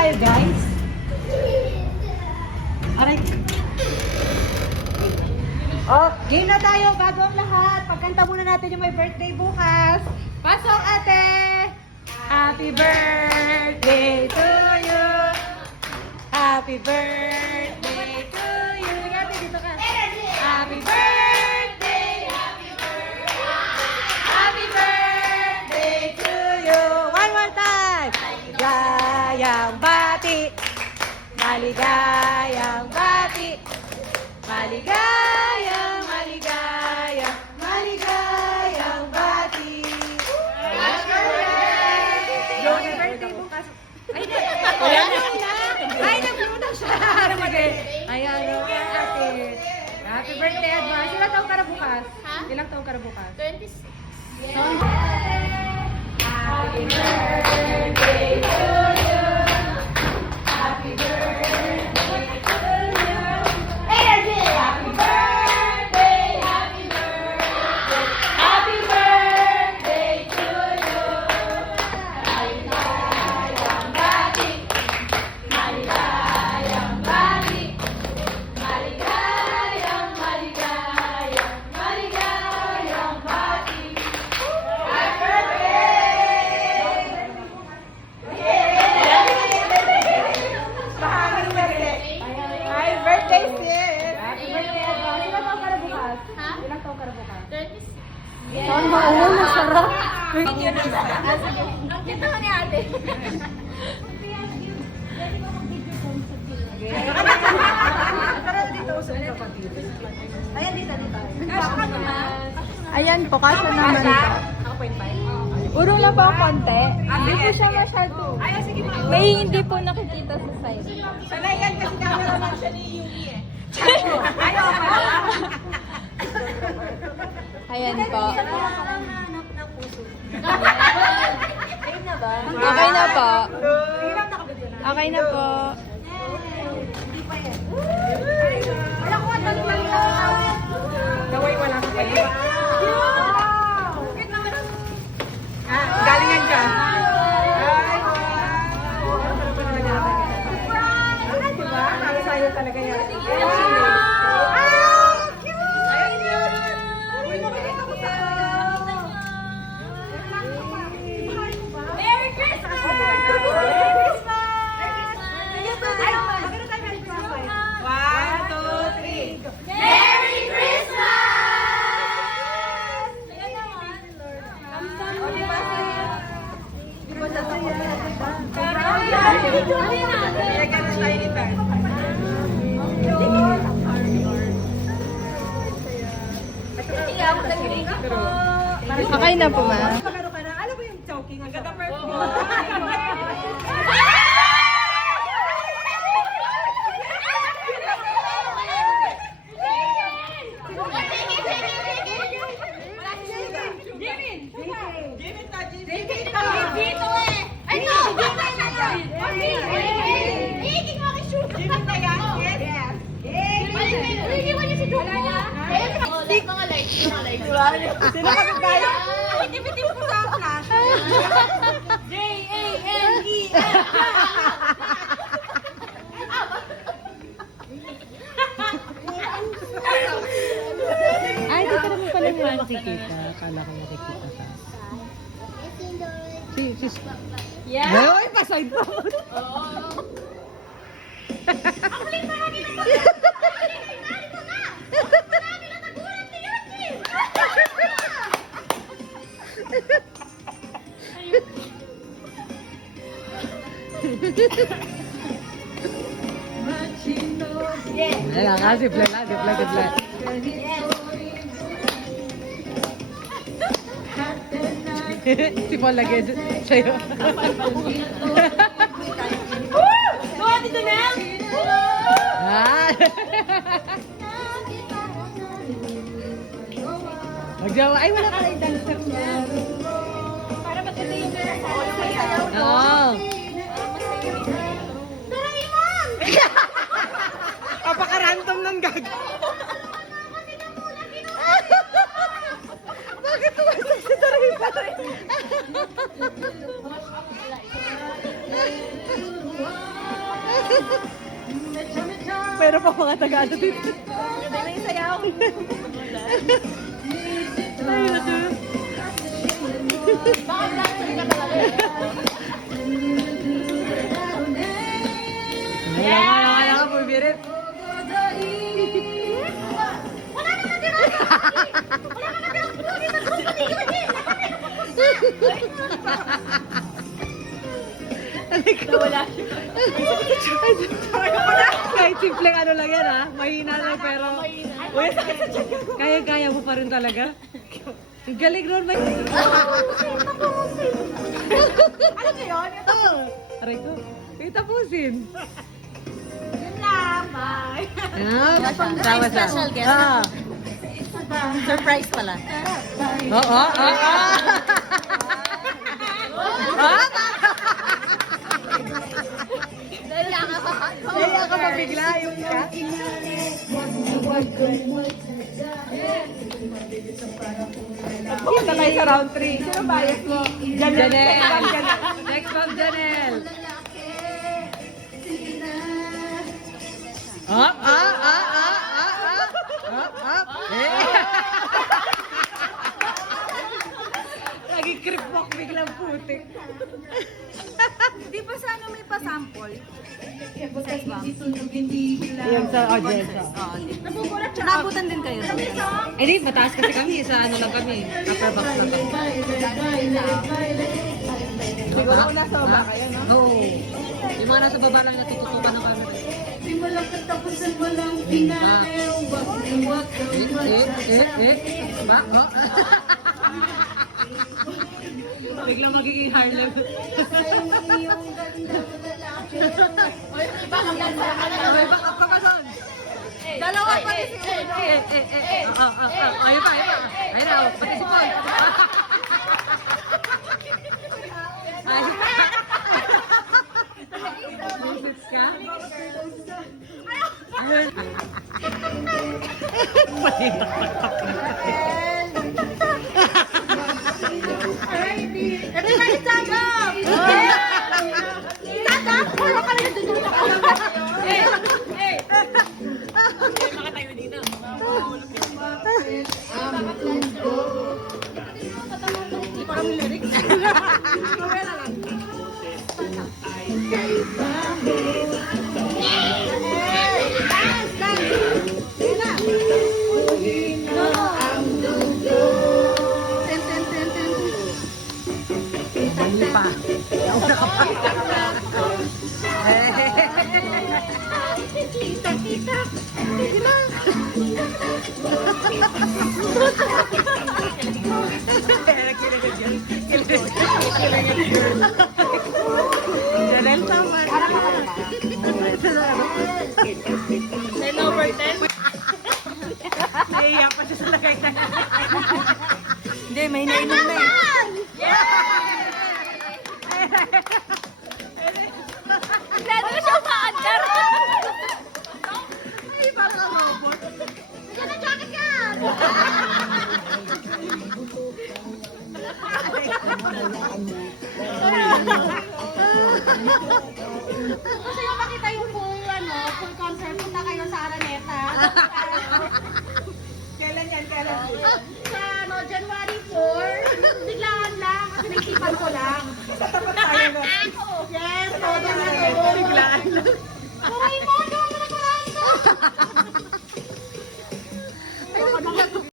tayo, guys. Aray. Oh, game na tayo. Bago ang lahat, pagkanta muna natin yung may birthday bukas. Pasok, ate! Happy birthday to you! Happy birthday to you! Ate, dito ka. Happy birthday! Happy birthday! Happy birthday to you! One more time! Maligayang bati! Maligayang bati! Maligayang, maligayang, maligayang bati! Happy birthday bukas! Ay, wala na! Ay, nag-blow na siya! Ayan, ate. Happy birthday, advance. Ilang taong ka na bukas? Ha? Ilang taong ka na bukas? 26. Happy birthday to you. Happy birthday to you. Energy! Happy birthday, happy birthday. Happy birthday to you. Maligayang bati. Maligayang bati. Maligayang, maligayang, maligayang bati. Happy birthday! Maraming birthday. Happy birthday, sis! Happy birthday, advance. Ilang taong ka na bukas? Ha? Ilang taong ka na bukas? 26. Saan ba? Oo, masarap. Ang kita ko ni ate. Ayan po, kaso naman urong lang po ang konti. Hindi po siya masyado. May hindi po nakikita sa side. Sanay yan kasi camera lang siya ni Yumi eh. Ayan po. Okay na po. Okay na po. Gaway wala ka kayo. Galingan ka. Ay, wow. Diba? Para sa'yo talaga yan. Merry Christmas! One, two, three. Merry Christmas! Nilagyan na tayo ni Tan. Okay na po, ma. Meron ka na. Alam mo yung choking? Ang ganda perfect. Dito eh! Ito! Higing mo kay Shoot! Higing mo niya si Shoot mo! Mga lights, mga lights. Sino kapit kaya? Pitipitip ko sa flash. J-A-N-E. Ay, di ka naman pala nila makikita. Akala ko makikita ka. Sis. Yeah. Ay, pasay pa. Ayan, kasi play lang. Si Paul lagi sa'yo. Oh, dito na! Ah! Magjawa. Ay, wala ka na i-dancer mo. Para maganda yung sayaw. Oo. Doraemon! Kapaka-random ng gag. Bakit tumasak si Doraemon? Meron pa mga Tagalog dito. Ganda na yung sayaw. Ay, naku. Kaya ka, pumirit. Wala na natira! Wala na natira! Wala siya. Kahit simpleng ano lang yan ha. Mahina lang pero... Kaya-kaya mo pa rin talaga. Ang galing nun. Ano yun? Aray ko. May tapusin. Yun lang, bye! Special guest. Ah. Surprise pala. Oo. Naiya ka ba bigla yung ka? Punta tayo sa round 3. Sino bias mo? Janelle. Next one, Janelle. Up. Lagi creep walk biglang putik. Di ba sana may pasample? Yung sa audience. Nabubulat siya. Nabutan din kayo. Eh di, mataas kasi kami. Sa ano lang kami. Upper box lang kami. Siguro kung nasa baba kayo, no? Oo. Yung mga nasa baba lang natututukan ng camera. Ba? Oh. Biglang magiging Harlem. May backup ka pa doon. Dalawa pa rin. Ayun pa. Ayun na, pati si Paul. Ayun pa. Busit ka? Everybody stand up! Stand up! Wala ka rin dun ako. Hindi pa. Nauna ka pa. Janelle, tama. Then over 10. Naiiyak pa siya sa lagay na. Hindi, may nainom na eh. Pwede na siya umaandar. Ay, parang robot. Diyan na jacket ka! Gusto nyo makita yung full concert, punta kayo sa Araneta. Kailan yan? Kailan? Sa January 4, biglaan lang, kasi naisipan ko lang. Tapat tayo na.